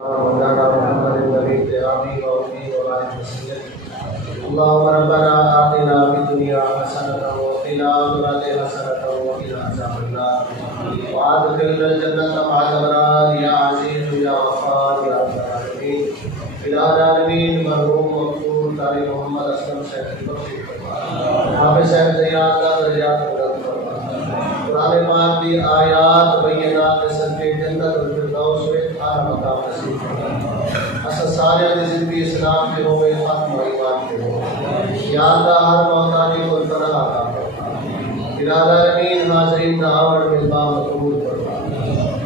مولانا محمد النبی آمین وآمین وآلہ وسلم. اللهم ربنا آتنا في الدنيا حسنة وفي الآخرة حسنة وقنا عذاب النار وادخلنا الجنة مع الأبرار يا عزيز يا غفار يا رب العالمين. العالمين مرحوم مغفور طارق محمد اسلم صاحب کی بخشش فرما. حافظ صاحب یا اللہ درجات بلند فرما. قرآن پاک کی آیات بینات کے صدقے جنت الفردوس میں اعلی مقام نصیب فرما. اصل سارے زندگی اسلام کے ہوئے ختم و ایمان کے ہو. یا اللہ ہر محتاجی کو طرح عطا فرما. العالمین حاضرین دعوت ملبا قبول فرما.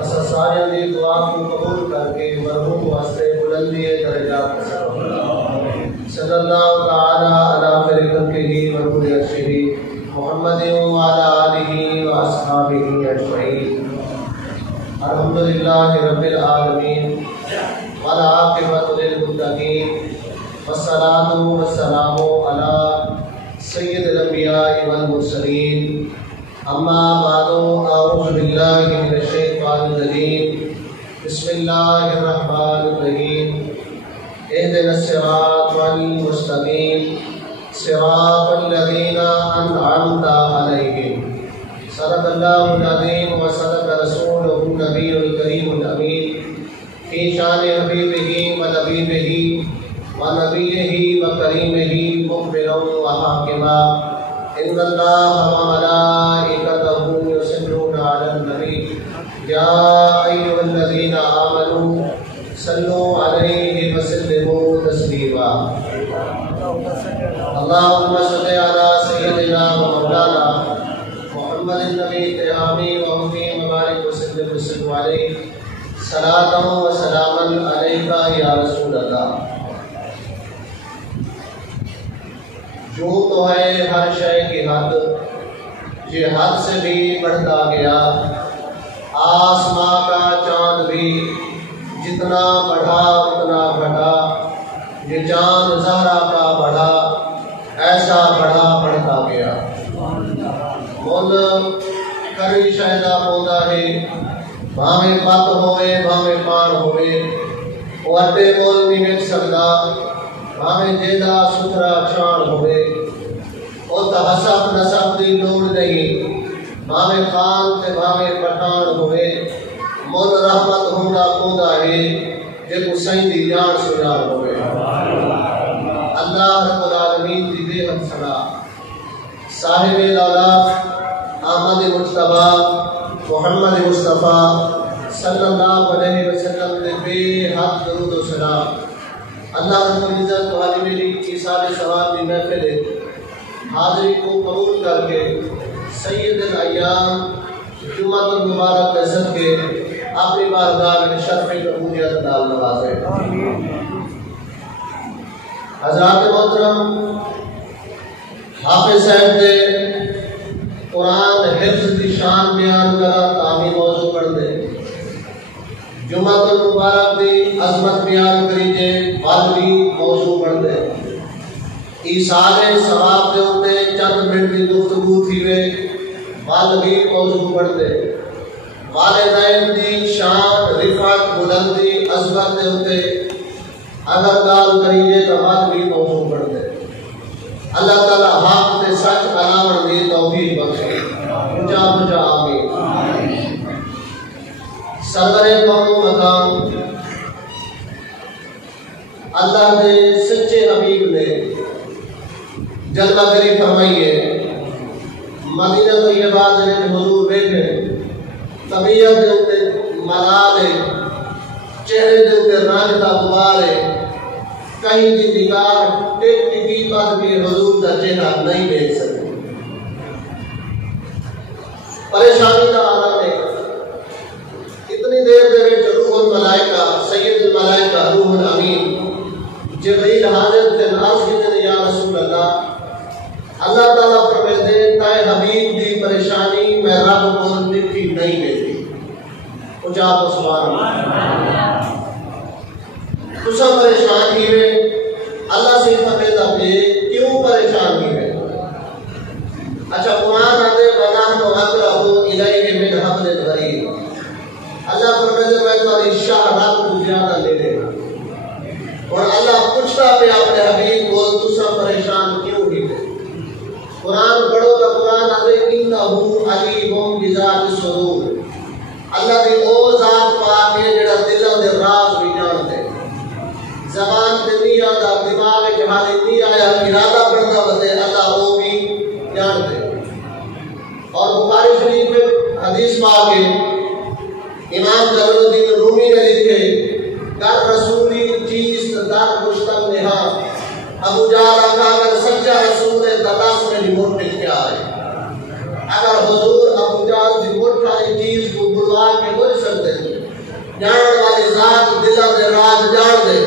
اصل سارے دی دعا کو قبول کر کے مرحوم واسطے بلندی درجات نصیب فرما. صلی اللہ تعالی علی خیر خلقہ ورسول عرشہ محمد وعلی آلہ واصحابہ اجمعین. الحمدللہ رب العالمین والعاقبۃ للمتقین والصلاۃ والسلام علی سید الانبیاء والمرسلین. اما بعد اعوذ باللہ من الشیطان الرجیم. بسم اللہ الرحمن الرحیم. اهدنا الصراط المستقیم صراط الذین انعمت علیہم. صدق اللہ العظیم وصدق رسولہ النبی الکریم الامین. فی شان حبیبہ ونبیبہ ونبیہ وکریمہ مخبرا وحاکما. ان اللہ وملائکتہ یصلون علی النبی یا ایھا الذین آمنوا صلوا علیہ وسلموا تسلیما. اللهم صل على سيدنا ومولانا محمد النبي آمين وآمين وبارك وسلم وسلم عليه صلاة وسلاما عليك يا رسول الله. جو تو ہے ہر شے کی حد، یہ حد سے بھی بڑھتا گیا. آسماں کا چاند بھی جتنا بڑھا اتنا بڑھا. یہ چاند زہرا کا بڑھا ایسا بڑھا بڑھتا گیا. مول کری شہدہ پودا ہے بھاویں پت ہوئے بھاویں پان ہوئے. وہ اٹے مول نہیں مل سکتا بھاویں جیدہ ستھرا چھان ہوئے. وہ تا حسب نسب دی لوڑ نہیں بھاویں خان تے بھاویں پٹھان ہوئے. مول رحمت ہونا پودا ہے جے کو سائیں دی جان سجان ہوئے. اللہ رب العالمین دی بے حد ثنا صاحب الاولاد احمد مجتبی محمد مصطفیٰ صلی اللہ علیہ وسلم نے بے حد درود و سلام. اللہ رب العزت والی میری ایصال ثواب کی محفل حاضری کو قبول کر کے سید الایام جمعۃ المبارک کے صدقے اپنی بارگاہ میں شرف قبولیت نال نوازے. حضرات محترم حافظ صاحب نے قرآن حفظ کی شان بیان کرا تعمی موضوع پڑھ دے. جمعۃ المبارک دی عظمت بیان کری جے واجبی موضوع پڑھ دے. ایصال ثواب دے ہوتے چند منٹ کی گفتگو تھی وے واجبی موضوع پڑھ دے. والدین دی شان رفعت بلندی عظمت دے ہوتے اگر گال کریے تو واجبی موضوع پڑھ دے. اللہ تعالیٰ حق تے سچ علاوہ دی توفیق بخشے. اونچا اونچا آمین. سرور قوم مقام اللہ دے سچے حبیب نے جلوہ گری فرمائیے. مدینہ طیبہ دے حضور بیٹھے طبیعت دے اوتے ملال ہے چہرے دے اوتے رنگ دا غبار ہے. کہیں دی نگاہ ٹک ٹکی پر بھی حضور کا چہرہ نہیں دیکھ سکتے. پریشانی کا عالم ہے. اتنی دیر دے وچ روح الملائکہ سید الملائکہ روح الامین جبرائیل حاضر تے عرض کیتے یا رسول اللہ. اللہ تعالیٰ فرماتے تائے حبیب دی پریشانی میں رب کو دکھی نہیں دیتی. اونچا تو سبحان اللہ. تسا پریشان ہی ہے اللہ سے فتح دے کیوں پریشان ہی ہے. اچھا قرآن آتے بنا تو اقرب الیہ من حبل الورید. اللہ فرماتے میں تمہاری شاہ رات کو زیادہ لے ملے گا۔ اور اللہ پوچھتا پہ اپنے حبیب کو تسا پریشان کیوں ہوئے؟ قرآن پڑھو تو قرآن انہ علیم بذات الصدور، اللہ دی او ذات پاک ہے جڑا دلاں دے راز بھی جان دے، زبان تے نہیں آتا، دماغ وچ حالی نہیں آیا، ارادہ بنتا بتے اللہ وہ بھی جان دے۔ اور بخاری شریف میں حدیث پاک ہے، امام جلال الدین رومی نے لکھے کر رسولی چیز در مشتم نہا، ابو جہل کا اگر سچا رسول ہے تلاش میں ریموٹ مل کے آئے۔ اگر حضور ابو جہل ریموٹ والی چیز کو بلوا کے بول سکتے ہیں، جان والی ذات دلہ دے راز جان دے،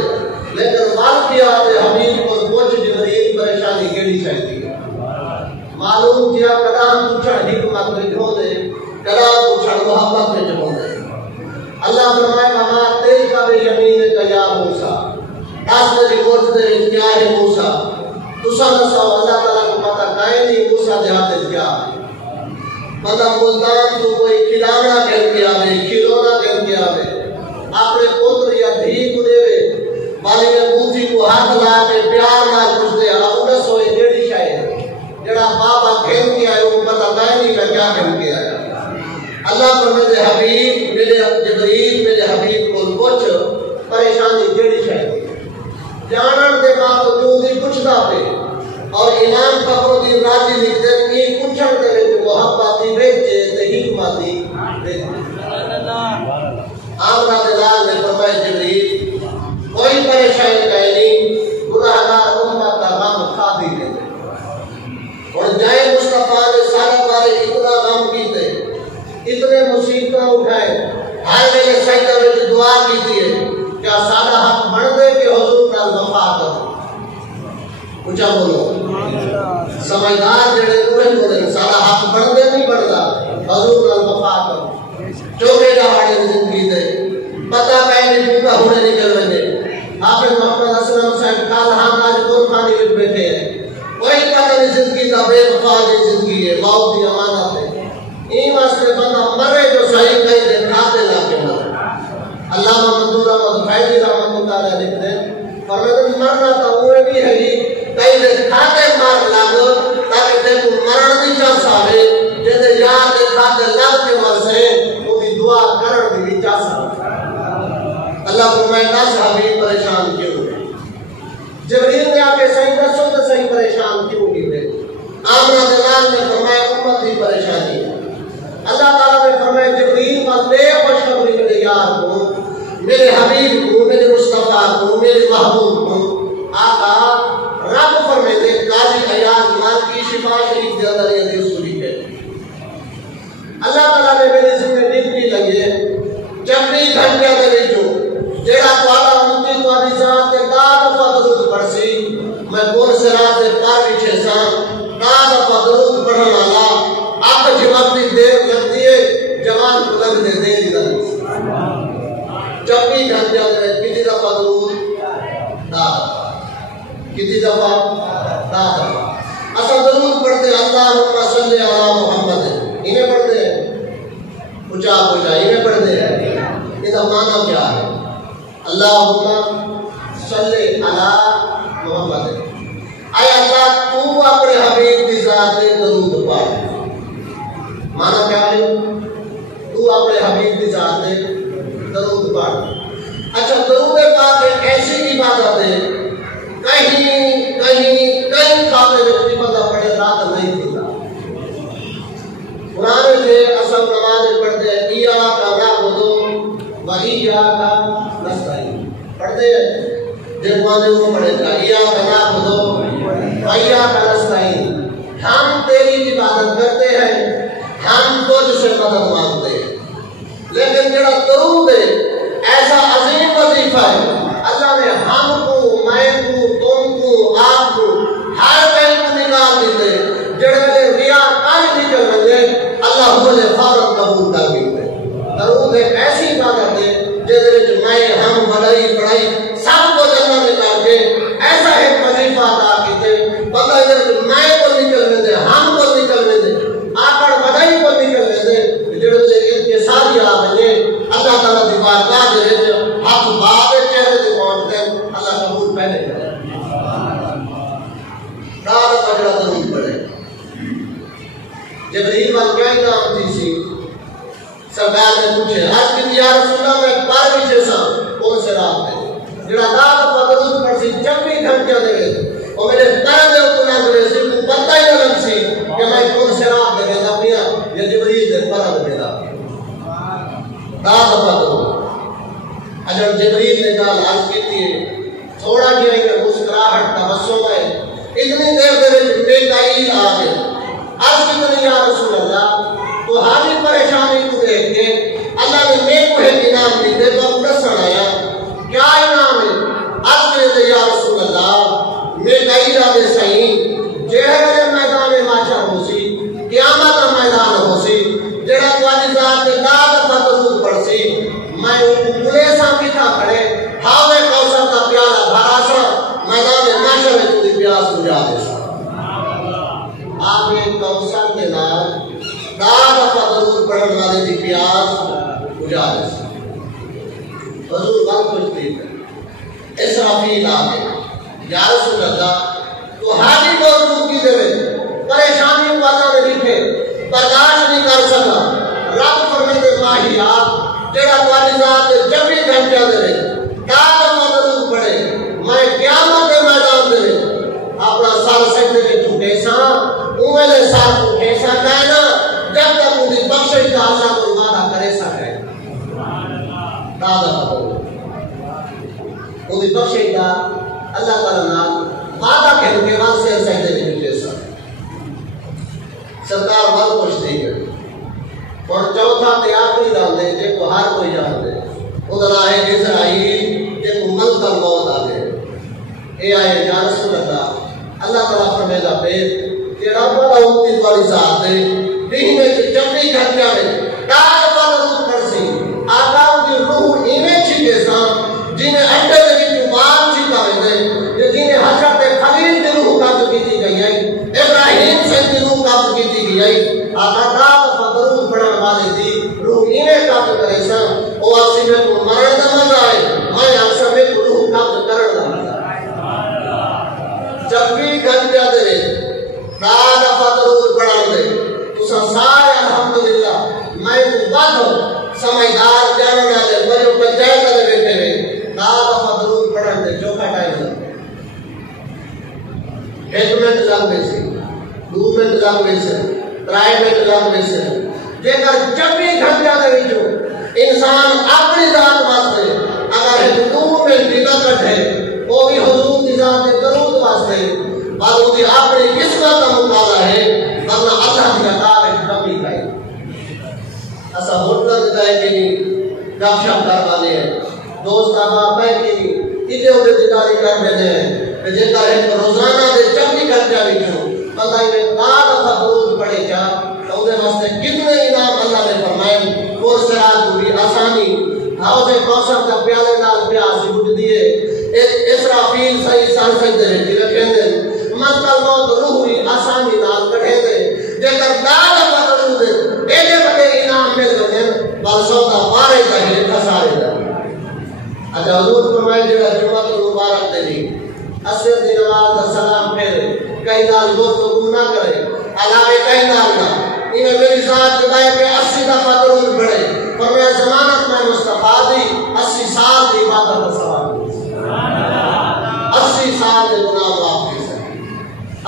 لیکن واقعات حبیب کو پوچھ جبریل پریشانی کیڑی چاہیے؟ معلوم کیا کلام پوچھا حکمت میں جو دے، کلام پوچھا محبت میں جو دے۔ اللہ فرمائے وما تیل کا بے یمین کا یا موسیٰ، راستہ دی کوچ دے کیا ہے موسیٰ؟ تسا نساو اللہ تعالیٰ کو پتہ کائیں نہیں موسیٰ دیہات کیا ہے؟ مطلب ملتان تو کوئی کھلانا کہن کے آوے، کھلونا کہن کے آوے، اپنے پتر یا دھی کو دے وے، والی نے بوتھی کو ہاتھ لا کے پیار نہ کچھ دے، اپنے سوئے جیڑی شاید جڑا بابا کہن کے آئے وہ پتہ کائیں نہیں کا کیا کہن کے آئے۔ اللہ فرمائے حبیب میرے جبریل میرے حبیب کو پوچھ پریشانی جیڑی شاید جانن دے باوجود ہی پوچھتا پہ، اور امام فخرالدین رازی لکھتے ہیں کہ پوچھن دے وچ محبت دی وچ تے حکمت دی وچ۔ آمنہ دلال نے فرمایا جبریل کوئی پریشانی کہیں نہیں، گناہگار امت کا غم کھا بھی لیتے، اور جائے مصطفیٰ نے سارے بارے اتنا غم کیتے، اتنے مصیبتیں اٹھائے، ہر ویلے سجدہ وچ دعا کیتی ہے، کیا سارا حق بن دے کہ حضور نال وفا کرو؟ اونچا بولو، سمجھدار جڑے کوئی بولے سارا حق بن دے نہیں بندا، حضور نال وفا کرو۔ چوکے جہاڑے زندگی دے پتہ کہیں نہیں پوکا ہونے نکل رہے، حافظ محمد اسلم صاحب کال ہم آج قربانی وچ بیٹھے ہیں، کوئی پتہ نہیں زندگی دا بے وفا دی زندگی ہے، موت دی امانت ہے۔ این واسطے بندہ مرے جو صحیح کہیں دے کھاتے لا کے مرے۔ علامہ منظور احمد فیضی رحمۃ اللہ علیہ لکھتے ہیں فرماتے مرنا تو وہ بھی ہے جی کہیں دے کھاتے مار لاگو تاکہ تے کو مرن دی چانس آوے، جے یار دے کھاتے لگ کے مر سے وہ بھی دعا کرن دی چانس آوے۔ اللہ فرمائے نہ صحابی پریشان کیوں ہوئے؟ جبریل نے آ کے صحیح دسو تو صحیح پریشان کیوں ہوئے؟ آمنہ دلال نے فرمایا امت ہی پریشانی ہے۔ اللہ تعالیٰ نے فرمایا جبریل پر بے خوشخبری میرے یار کو، میرے حبیب کو، میرے مصطفیٰ کو، میرے محبوب کو۔ آقا رب فرمائے دے قاضی عیاض مالکی شفا شریف کے اندر یہ حدیث سنی ہے، اللہ تعالیٰ نے میرے ذمہ ڈیوٹی لگے 24 گھنٹے دے وچوں جڑا تہاڈا امتی تہاڈی ذات تے 10 دفعہ درود پڑھ سی، میں پور صراط دے پار پیچھے ساں 10 دفعہ درود پڑھن والا آپ جوابی دیر لگتی ہے، جوان کو لگتے دیر ہی لگتی ہے۔ 24 گھنٹے میں کتنی دفعہ درود؟ 10 کتنی دفعہ؟ 10 دفعہ۔ اصل درود پڑھتے اللہم صلی علی محمد، انہیں پڑھتے ہیں اچھا انہیں پڑھتے ہیں، اس کا معنی کیا ہے؟ اللہم صلی علی محمد، اے اللہ تو اپنے حبیب کی ذات درود پڑھ، مانا کیا ہے؟ تو اپنے حبیب کی ذات درود پڑھ۔ اچھا درود پاک ایک ایسی عبادت ہے کہیں کھاتے وقتی بندہ پڑھے رات نہیں دیتا۔ قرآن سے اصل نماز پڑھتے ہیں ایاک نعبد و ایاک نستعین، پڑھتے ہیں جن مانے وہ پڑھے گا ایاک نعبد و ایاک نستعین، ہم تیری عبادت کرتے ہیں، ہم تجھ سے مدد مانگتے ہیں۔ لیکن جڑا درود ہے ایسا عظیم وظیفہ ہے، اللہ نے ہم کو، میں کو، تم کو، آپ کو ہر کہیں کو نکال دیتے، جڑے ریا کائی نکل رہے اللہ مجھے فارغ قبول کر دیتے۔ درود ایک ایسی عبادت ہے جس وچ میں ہم بڑائی بڑائی سب کو جنہ نکال کے ایسا ایک وظیفہ ادا کیتے، بندہ جب میں کو نکل رہے تھے، ہم کو نکل رہے تھے، آکڑ بڑائی کو نکل رہے تھے، جڑے سے ان کے ساتھ آ رہے اللہ تعالیٰ دی بارگاہ دے وچ جبریل وال کیا کام تھی سی سرکار نے پوچھے آج کی یا رسول اللہ میں پار پیچھے سا کون سے راہ پہ جڑا داد پدرود پر سی جب بھی گھنٹے دے اور میرے پر دے اتنا کرے سی کو پتہ ہی نہ سی کہ میں کون سے راہ دے گا پیا یا جبریل دے پر دے گا داد پدرود اجر جبریل نے کہا عرض کی تھی تھوڑا کیا ہی مسکراہٹ تبسم ہے اتنی دیر دے وچ میکائیل آ گئے عرض کی یا رسول اللہ تو حالی پریشانی کو دیکھ کے اللہ نے میں کو ایک انعام دیتے تو اب دسن آیا کیا انعام ہے عرض کی یا رسول اللہ میکائیل آ گئے صحیح جہر میدان معاشر ہو سی قیامت میدان ہو سی جڑا تواڈی ذات دے داد پدرود پڑھ سی میں بلے سا کتا کھڑے ہاوے کوثر کا پیالہ بھرا سا میدان معاشر میں تجھے پیاس بجھا دے سا آگے کوثر کے نال داد پدرود پڑھن والے دی پیاس بجھا دے سا حضور بات کچھ نہیں ہے اسرافیل آگے یا رسول اللہ تو حاجی موجود کی دے پریشانی پاتا میں لکھے برداشت نہیں کر سکا رب فرمیتے ماہیات تیرا تواڈی ذات جب بھی گھنٹہ دے داد پدرود پڑھے میں قیامت کے میدان دے اپنا سر سجدے میں جھکے سا اوے سر جھکے سا کہنا جب تک مجھے بخشش کا عذاب کو وعدہ کرے سا ہے داد پدرود مجھے بخشش کا اللہ تعالی نال وعدہ کہنے کے بعد سے سجدے میں جھکے سا سرکار بات کچھ نہیں ہے اور چوتھا تے آخری دان دے جے کو ہر کوئی جان دے ادھر آئے اسرائیل جے کو ملک الموت آ گئے اے آئے یا رسول اللہ اللہ تعالیٰ فرمے گا پھر تیرا بڑا امید والی ذات دے دین میں جبری گھنٹیا میں داد پدرود پڑھ سی آقا دی روح ایویں چھکے سا جنہیں اڈے دے وچ بال چھکا ویندے جنہیں حشر تے خلیل دی روح قبض کیتی گئی ہے ابراہیم سے دی روح قبض کیتی گئی ہے آقا داد پدرود پڑھن والے دی روح ایویں قبض کرے سا او اسی میں کو مرن دا مزہ ہے میں اکثر میں کو روح قبض کرن دا مزہ جب بھی گھنٹیا دے داد پدرود پڑھن دے تو سارے الحمدللہ میں تو بات سمجھدار جاننے والے بڑے پنچایت والے بیٹھے ہوئے داد پدرود پڑھن دے چوکھا ٹائم لگا ایک منٹ لگ گئے سے 2 منٹ لگ گئے سے 3 منٹ لگ گئے سے جے کر جب بھی گھنٹیا دے وچوں انسان اپنی ذات واسطے اگر 2 منٹ بھی نہ کٹے وہ بھی حضور کی ذات کے درود واسطے بعد وہ اپنی قسمت کا مطالعہ ہے ورنہ اللہ کی عطا ہے کمی کا ایسا ہوٹل جائے کہ نہیں گپ شپ کر والے ہیں دوست آپ ہے کہ ادھے ادھے دیداری کر دینے ہیں جے کر ایک روزانہ دے چکی کر جا وچوں بندہ نے داد پدرود پڑھے چا تو دے واسطے کتنے انعام اللہ نے فرمائے اور سرات بھی آسانی حوض کوثر کا پیالے نال پیاس بجھ دیے اسرافیل صحیح سر سجدے وچ رکھے دے ملکل موت روح بھی آسانی نال کٹھے دے جے کر داد پدرود ایڈے بڑے انعام مل وجن بل سودا پارے دا ہے خسارے دا اچھا حضور فرمائے جڑا جمعہ مبارک دے نہیں عصر دی نماز دا سلام پھیرے کہیں نال گفتگو نہ کرے علاوہ کہیں نال نہ انہیں میری ذات جدائے پہ 80 دفعہ درود پڑھے فرمایا ضمانت میں مصطفیٰ دی 80 سال دی عبادت کا ثواب 80 سال دے گناہ معاف کی سکتے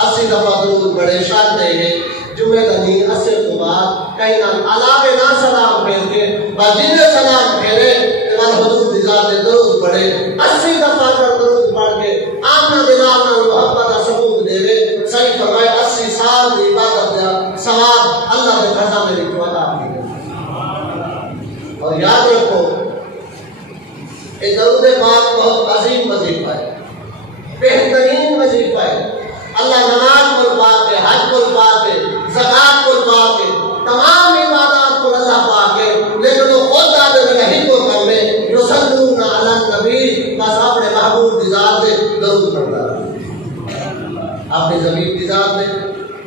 80 دفعہ درود پڑھے شرط ہے جمعہ کا دن عصر کے بعد کہیں نال علاوہ نہ سلام پھیر کے بعد جن سلام پھیرے حضور دی ذات دے درود پڑھے 80 دفعہ کر درود پڑھ کے آمنا دلال نال محبت کا ثبوت دے صحیح فرمایا 80 سال دی عبادت کا ثواب اللہ کے خزانے میں عطا کی اور یاد رکھو یہ درود پاک بہت عظیم وظیفہ ہے بہترین وظیفہ ہے اللہ نماز کو پاک ہے حج کو پاک ہے زکات کو پاک ہے تمام عبادات کو رضا پاک ہے لیکن وہ خود آدھے نہیں کو کرنے یصلون علی النبی بس اپنے محبوب کی ذات سے درود پڑھتا رہا اپنی زمین کی ذات سے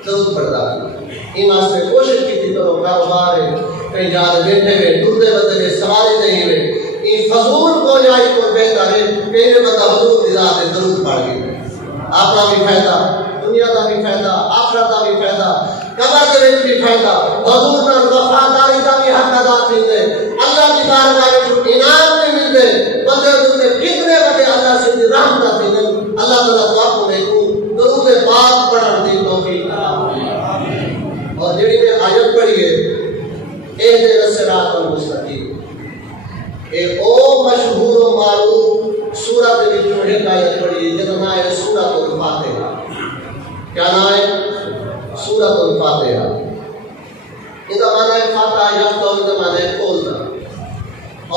درود پڑھتا رہا ان واسطے کوشش کی تھی کرو کاروبار ہے کہیں جا رہے بیٹھے ہوئے ٹرتے بدلے سواری نہیں ہوئے ان فضول کو جائی کو بہتر ہے کہ یہ بندہ حضور کی ذات سے درود پڑھ گئے اپنا بھی فائدہ دنیا کا بھی فائدہ آخرت کا بھی فائدہ قبر دے وچ بھی فائدہ حضور نال وفاداری دا بھی حق ادا کیندے اللہ دی بارگاہ وچ انعام بھی ملدے بندے دے کتنے بڑے اللہ سے رحمت عطا دین اللہ تعالی دعا کو دیکھو درود پاک پڑھن دی توفیق آمین اور جڑی میں آیت پڑھی ہے اہدنا الصراط المستقیم اے او مشہور و معروف سورۃ دے وچوں ایک آیت پڑھی ہے جس دا نام ہے سورۃ الفاتحہ کیا نام ہے سورۃ الفاتحہ اس کا معنی ہے فاتحہ یافتہ اس کا معنی ہے کھولنا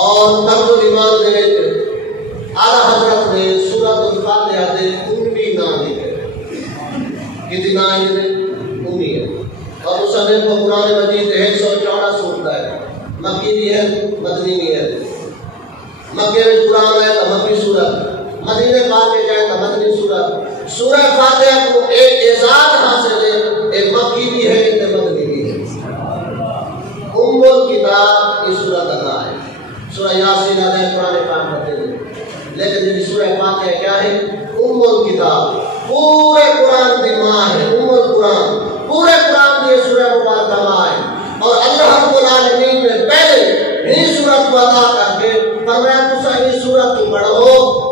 اور ترجمان دے وچ اعلیٰ حضرت نے سورۃ الفاتحہ دے 19 نام لکھے کتنے نام ہیں 19 ہے اور اس نے قرآن مجید 114 سورت ہے مکی بھی ہے مدنی بھی ہے مکے میں قرآن ہے تو مکی سورت مدینے پاک میں جائے تو مدنی سورت سورہ فاتحہ کو ایک اعزاز حاصل ہے ایک مکی بھی ہے ایک مدنی بھی ہے ام الکتاب کی سورت ادا ہے سورہ یاسین ہے قرآن پاک پڑھتے ہیں لیکن یہ سورہ فاتحہ کیا ہے ام الکتاب پورے قرآن کی ماں ہے ام القرآن پورے قرآن کی سورہ مبارکہ ماں ہے اور اللہ رب العالمین نے پہلے ہی سورت کو ادا کر کے فرمایا تسا یہ سورت کو پڑھو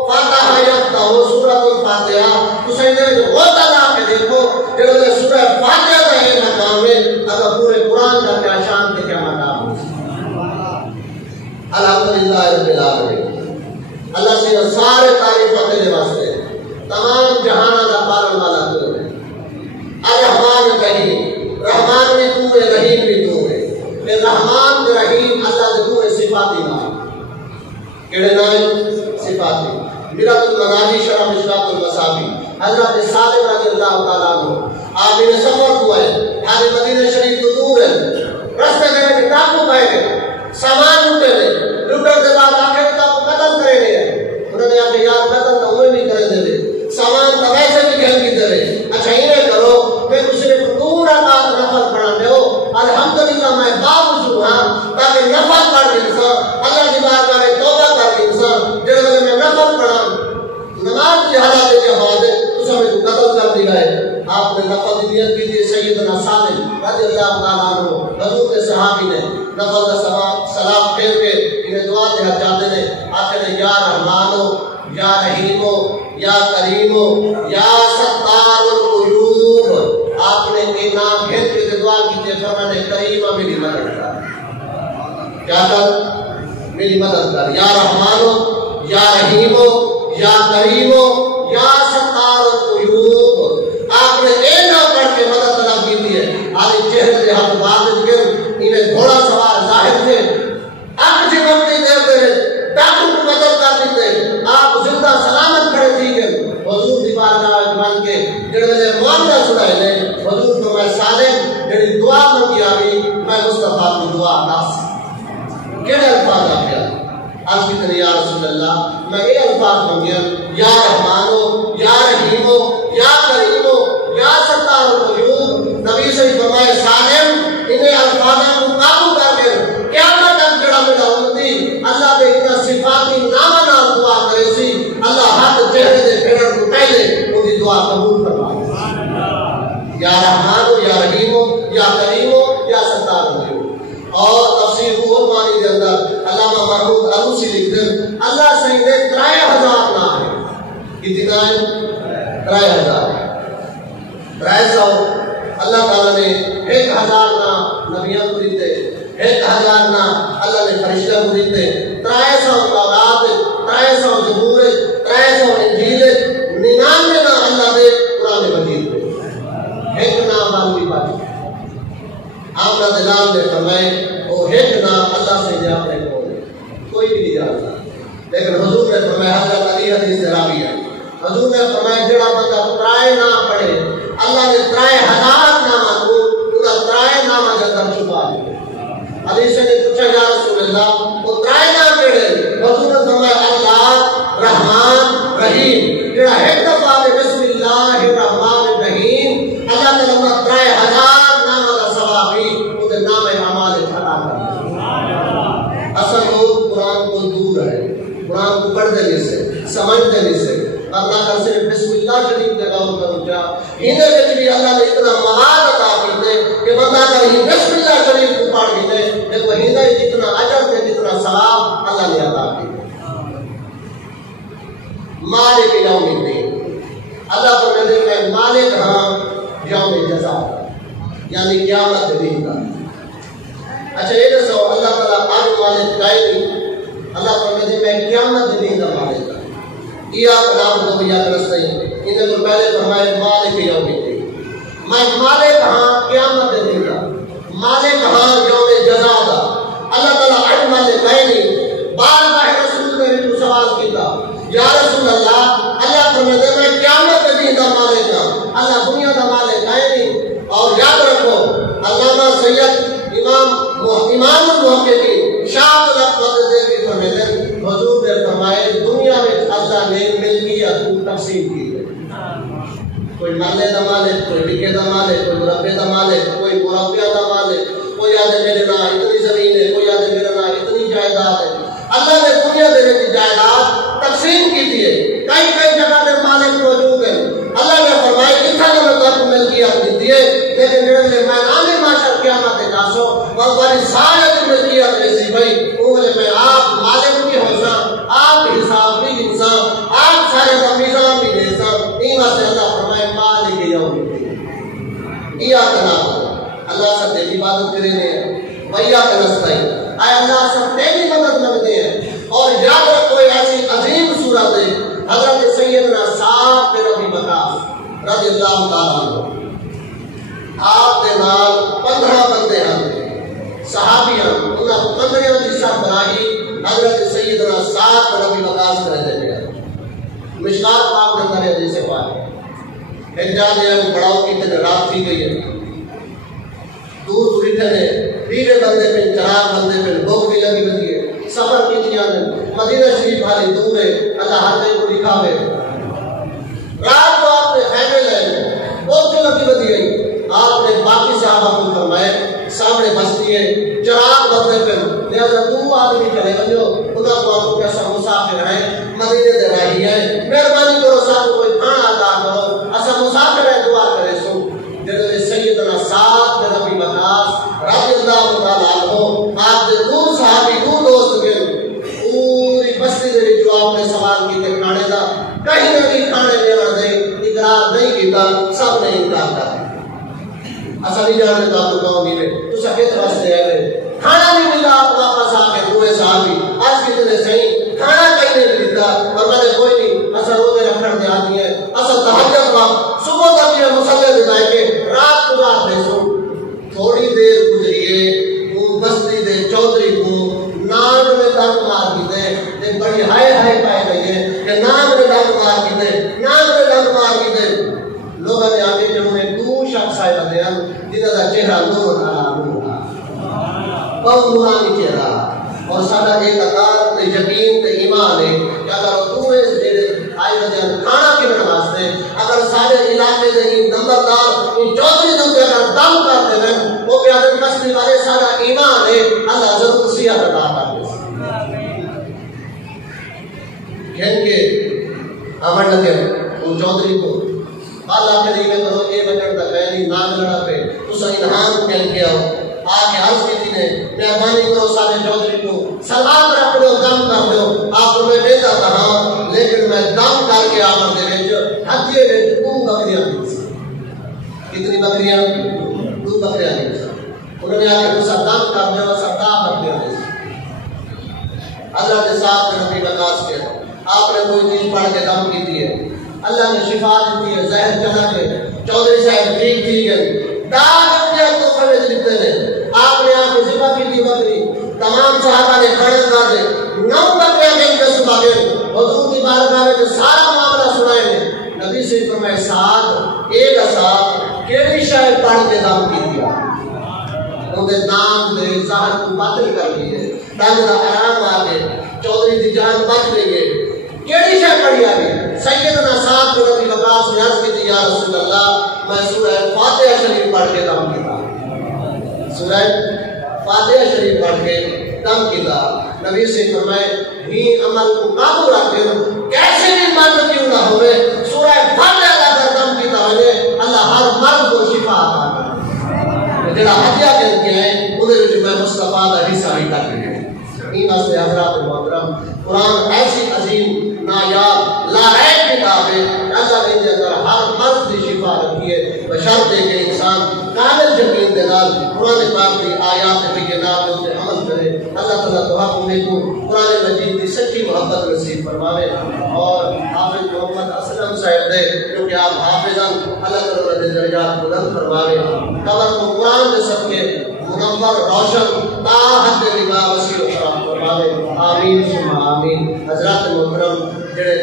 فاتحہ یافتہ ہو سورۃ الفاتحہ تسا نے وہ ادا کے دیکھو جو سورہ فاتحہ کا یہ مقام ہے اگر پورے قرآن کا کیا شان ہے کیا مقام ہے الحمدللہ رب العالمین اللہ سے سارے تعریف اپنے واسطے تمام جہان کا پالن والا تو ہے الرحمن الرحیم رحمان بھی تو ہے رحیم بھی تو ہے کہ رحمان رحیم اللہ دے تو صفاتی نام کیڑے نام صفاتی میرات المناجی شرح مشکات المصابی حضرت صالح رضی اللہ تعالیٰ عنہ آپ نے سفر ہوا ہے حال مدینہ شریف تو دور ہے رستے میں ڈاکو پائے گئے سامان لوٹے گئے لوٹر کے بعد آخر تک قتل کرے گئے انہوں نے آخر یار قتل تو ہوئے بھی کرے دے سامان تو ویسے بھی گھر کی دے اچھا انہیں کرو میں دوسرے کو پورا کار نفل پڑھا دے ہو الحمدللہ میں باوجود ہاں تاکہ نفل پڑھ دے اللہ کی بارگاہ میں توبہ کر دے جب میں نفل پڑھا نماز کی حالات کے حوالے اس میں قتل کر دیا ہے آپ نے نفل کی نیت کی تھی سیدنا صالح رضی اللہ تعالیٰ عنہ حضور کے صحابی نے نفل کا سلام پھیر کے انہیں دعا دے جاتے ہیں آخر یا رحمانو یا رحیمو یا کریمو یا ستار العیوب آپ نے ایک نام پھیر کے دعا کی تھی فرمانے کریمہ میری مدد کر کیا کر میری مدد کر یا رحمانو یا رحیمو یا کریمو یا ستار العیوب آپ نے ایک نام پڑھ کے مدد طلب کی تھی آلی چہرے کے ہاتھ باندھ کے انہیں گھوڑا سوار ظاہر تھے آپ جی ممتی دے دے ڈاکٹر کو مدد کر دیتے آپ زندہ سلامت کھڑے تھی کہ حضور دی بارگاہ بن کے جڑے نے معاملہ سنائے نے حضور کو میں صالح جڑی دعا منگی آگئی میں مصطفیٰ کی دعا ناس کیڑے الفاظ آ گیا آج کی طرح یا رسول اللہ میں یہ الفاظ منگیا یا رحمانو یا رحیمو یا کریمو یا ستار العیوب نبی سے فرمائے صالح انہیں الفاظوں کو قابو کر کے قیامت تک جڑا میرا امتی اللہ دے اتنا صفاتی نام نام دعا کرے سی اللہ ہاتھ چہرے دے پھیرن کو پہلے ان کی دعا قبول فرمائے یا رحمانو یا رحیمو یا کریمو یا ستار العیوب اور تفسیر وہ معنی دے اندر علامہ محمود عروسی لکھ دیں اللہ سے انہیں 3000 نام ہے کتنا ہے 3000 اللہ تعالیٰ نے 1000 نام نبیان کو دیتے 1000 نام اللہ نے فرشتہ کو دیتے 300 تورات 300 زبور 300 انجیل 99 نام اللہ دے قرآن مجید پہ ایک نام معلومی بات آپ کا دلال نے فرمائے وہ ایک نام اللہ سے جا اپنے کوئی بھی نہیں جانتا لیکن حضور نے فرمایا حضرت علی حدیث سے راوی ہے حضور نے فرمایا جڑا بندہ 3 نام پڑھے اللہ نے 3000 نام کو پورا 3 نام کے اندر چھپا دیا علی سے نے پوچھا یا رسول اللہ وہ 3 نام کیڑے حضور نے فرمایا اللہ رحمان رحیم جڑا ایک دفعہ بسم اللہ الرحمن الرحیم اللہ نے لما 3000 نام کا ثواب ہی وہ نام اعمال عطا کر اصل لوگ قرآن کو دور ہے قرآن کو پڑھ دینے سے سمجھ دینے سے اللہ کا صرف بسم اللہ شریف کا غور کرو جا انہیں بھی اللہ نے اتنا مواد عطا کیتے کہ بندہ کا ہی بسم اللہ شریف کو پڑھ کے دے دیکھو ہندہ جتنا اجر تے جتنا ثواب اللہ نے عطا کیا. مالک یوم الدین اللہ فرماتے ہیں میں مالک ہاں یوم جزا یعنی قیامت کے دن کا. اچھا یہ دسو اللہ تعالیٰ آج مالک کائے نہیں اللہ فرماتے ہیں میں قیامت کے دن کا مالک ہوں. ایاک نعبد و ایاک نستعین ان کو پہلے فرمائے مالک یوم الدین میں مالک ہاں قیامت کے دن کا مالک ہاں یوم جزا دا. اللہ تعالیٰ آج مالک کائے نہیں بار بار رسول نے بھی سوال کیا یا رسول اللہ فرماتے ہیں میں قیامت کے دن کا مالک ہوں اللہ دنیا کا مالک کائے نہیں. اور یاد رکھو علامہ سید امام المحققین شاہ الدین فرماتے ہیں حضور نے فرمائے دنیا میں اللہ نے ملکیت تقسیم کی ہے. کوئی محلے کا مالک کوئی بکے کا مالک کوئی مربے کا مالک کوئی مربیہ کا مالک کوئی آدھے میرے نام اتنی زمین ہے کوئی آدھے میرے نام اتنی جائیداد ہے. اللہ نے دنیا دینے کی جائیداد تقسیم کی تھی ہے. کئی کئی جگہ میں مالک موجود ہیں. اللہ نے فرمایا اتنا میں تک ملکیت دی ہے لیکن میرے میدان معاشر قیامت کے جاسو اور بڑی سارے کی ملکیت ایسی بھائی انہوں میں آپ مالک بھی ہوسا آپ حساب بھی انسان آپ سارے کا میزان بھی دیسا ایمان سے اللہ فرمائے مالک یوم الدین ایاک نعبد اللہ سب تیری عبادت کرنے ہیں وایاک نستعین اے اللہ سب تیری مدد مانگتے ہیں. اور یاد رکھو ایسی عظیم صورت ہے حضرت سیدنا سعد بن ابی وقاص رضی اللہ تعالیٰ عنہ آپ کے نال 15 بندے ہیں صحابی ہیں انہاں 15 کی سربراہی حضرت سیدنا سعد بن ابی وقاص کرتے ہیں. مشکات پاک کے اندر حدیث پاک ایک جان ہے بڑاؤ کی تے رات تھی گئی ہے دور بیٹھے نے دیوے بندے پہ چراغ بندے پہ بھوک بھی لگی ہوئی ہے سفر کی دنیا میں مدینہ شریف والی دور ہے اللہ ہر کوئی کو دکھاوے. رات کو آپ نے خیمے لے بہت جو لگی بدی گئی آپ نے باقی صحابہ کو فرمائے سامنے بستی ہے چراغ بندے پہ لہذا دو آدمی چلے گئے خدا کو آپ کو کیسا مسافر ہیں مدینے دے رہی ہے مہربانی کرو صاحب کوئی کھانا عطا کرو ایسا مسافر ہے دعا کرے سو. جنہوں سیدنا سعد بن ابی وقاص رضی اللہ تعالیٰ عنہ آپ دے دور صحابی دور دوست گئے پوری بستی دے جو آپ نے سوال کی تے کھانے دا کہیں نہ بھی کھانے لینا دے اقرار نہیں کیتا سب نے انکار کر دیا. اصل ہی جانے تو آپ کو کہوں گی تو سکت واسطے ہے کھانا نہیں ملا آپ واپس آ کے دوئے صحابی آج کتنے صحیح کھانا کہیں نہیں ملتا اور میں نے کوئی نہیں اصل روزے رکھن دے آتی ہے اصل تہجد وقت صبح تک یہ مسلح دکھائے کہ رات کو رات دے سو تھوڑی دیر گزریے وہ بستی دے چودھری کو نام میں دم مار کی دے بڑی ہائے ہائے پائے گئی ہے کہ نام میں دم مار کی دے نام میں دم مار کی دے. لوگوں نے آگے جنہوں نے دو شخص آئے بندے ہیں جنہوں کا چہرہ نور نور بہت نورانی چہرہ اور سارا ایک اقار تے یقین تے ایمان ہے کہ اگر تو اس میرے آئے بندے کھانا کے بنا واسطے اگر سارے علاقے دے نمبردار ان چودھری دن کے اگر دم کرتے ہیں وہ بیادر بستی والے سارا ایمان ہے اللہ ضرور سیاہ عطا کر دے. کہن کے امر لگے ان چودھری کو اللہ کے لیے کرو اے بچن دا خیری نام لڑا پہ تو انہان کہن کے آؤ آگے عرض کی تھی نے مہربانی کرو سارے چودھری کو سلام رکھ دو دم کر دو آپ کو میں دیتا تھا لیکن میں دم کر کے آمر دے ویچ حجیے ویچ 2 بکریاں دی کتنی بکریاں 2 بکریاں دی انہوں نے آگے کو دم کر دے اور 7 بکریاں دی. حضرت صاحب نے نبی وقاص کے آپ نے کوئی چیز پڑھ کے دم کی تھی ہے اللہ نے شفا دیتی ہے زہر چلا کے چودھری صاحب ٹھیک تھی گئی داغ اپنے کو فرض لکھتے ہیں آپ نے آپ ذبح کی تھی بکری تمام صحابہ نے کھڑے کر دے 9 بکریاں گئی کے صبح کے حضور کی بارگاہ میں جو سارا معاملہ سنائے نے نبی سے فرمائے ساتھ ایک ساتھ کیڑی شاید پڑھ کے دم کی دیا ان کے نام دے زہر کو باطل کر لیے تاکہ آرام آ کے چودھری دی جان بچ لیں گے کیڑی شاید پڑھی آ گئی سیدنا سعد بن ابی وقاص نے عرض کی تھی یا رسول اللہ میں سورہ فاتحہ شریف پڑھ کے دم کیتا سورہ فاتحہ شریف پڑھ کے دم کیتا. نبی سے فرمائے ہی عمل کو قابو رکھتے ہو کیسے بھی مرد کیوں نہ ہوئے سورہ فاتحہ کا دم کیتا ہوئے اللہ ہر مرد کو شفا عطا کرے. جڑا ہتھیا کر کے آئے اودے وچ میں مصطفیٰ دا حصہ بھی تک ہے این واسطے حضرات محترم قرآن ایسی عظیم نایاب لائق کتاب ہے اللہ نے اندر ہر مرض کی شفا رکھی ہے بشرط ہے کہ انسان کامل یقین کے نال قرآن پاک کی آیات بینات پہ عمل کرے اللہ تعالیٰ تو ہم کو قرآن مجید کی سچی محبت نصیب فرماوے اور حافظ محمد اسلم صاحب دے کیونکہ آپ حافظاً اللہ تعالیٰ کے درجات بلند فرماوے قبر کو قرآن کے سب کے منور روشن تا حد نگاہ وسیع و شرف فرماوے آمین ثم آمین حضرات محترم جڑے